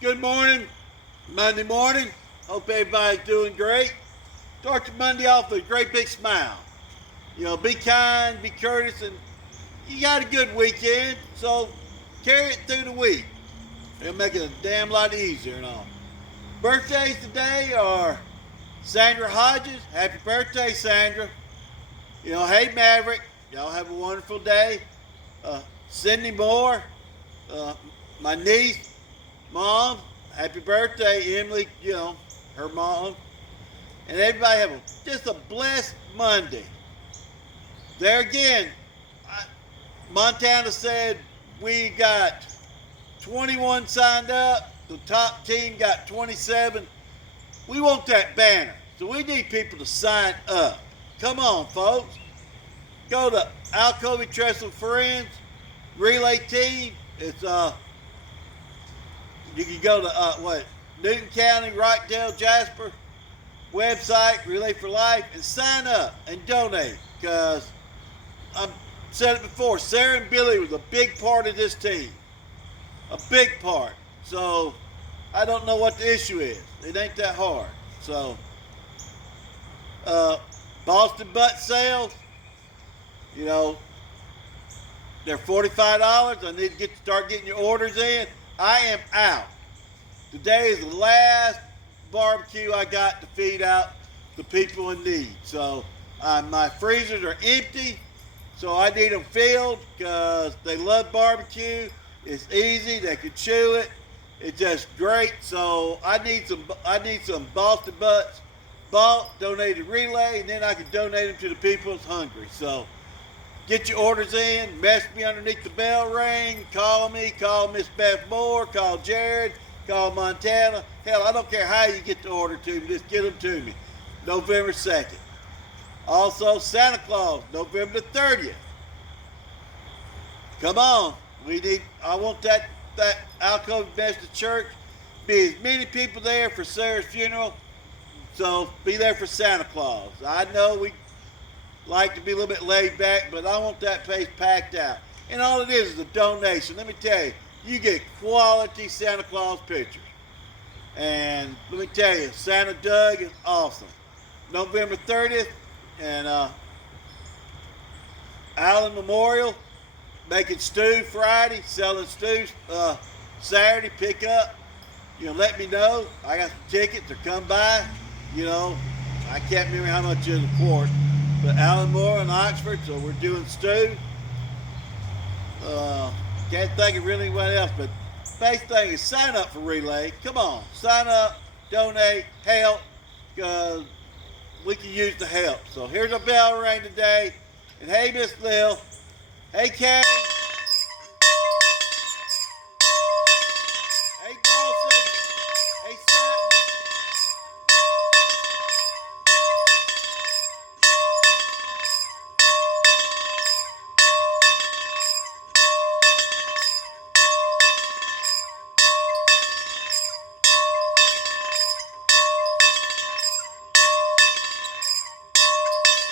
Good morning, Monday morning. Hope everybody's doing great. Start your Monday off with a great big smile. Be kind, be courteous, and you got a good weekend, so carry it through the week. It'll make it a damn lot easier and all. Birthdays today are Sandra Hodges. Happy birthday, Sandra. Hey Maverick. Y'all have a wonderful day. Cindy Moore, my niece, mom. Happy birthday, Emily. Her mom. And everybody have just a blessed Monday. There again, Montana said we got 21 signed up. The top team got 27. We want that banner. So we need people to sign up. Come on, folks. Go to Alcovy Trestle Friends Relay Team. It's you can go to Newton County, Rockdale, Jasper website, Relay for Life, and sign up and donate. Because I've said it before, Sarah and Billy was a big part of this team. A big part. So I don't know what the issue is. It ain't that hard. So Boston butt sales, they're $45. I need to start getting your orders in. I am out. Today is the last barbecue I got to feed out the people in need. So my freezers are empty, so I need them filled because they love barbecue. It's easy. They can chew it. It's just great. So I need some Boston butts bought, donated Relay, and then I can donate them to the people that's hungry. So get your orders in. Message me underneath the bell ring. Call me. Call Miss Beth Moore. Call Jared. Call Montana. Hell, I don't care how you get the order to me. Just get them to me. November 2nd. Also, Santa Claus, November the 30th. Come on. I want that Alcovy Methodist Church. Be as many people there for Sarah's funeral. So be there for Santa Claus. I know we like to be a little bit laid back, but I want that place packed out. And all it is a donation. Let me tell you, you get quality Santa Claus pictures. And let me tell you, Santa Doug is awesome. November 30th, and Allen Memorial, making stew Friday, selling stew Saturday, pick up. Let me know. I got some tickets or come by. I can't remember how much is a quart. But Allen Moore in Oxford, so we're doing stew. Can't think of really what else, but basic thing is sign up for Relay. Come on, sign up, donate, help, because we can use the help. So here's our bell ring today. And hey, Miss Lil. Hey, Karen.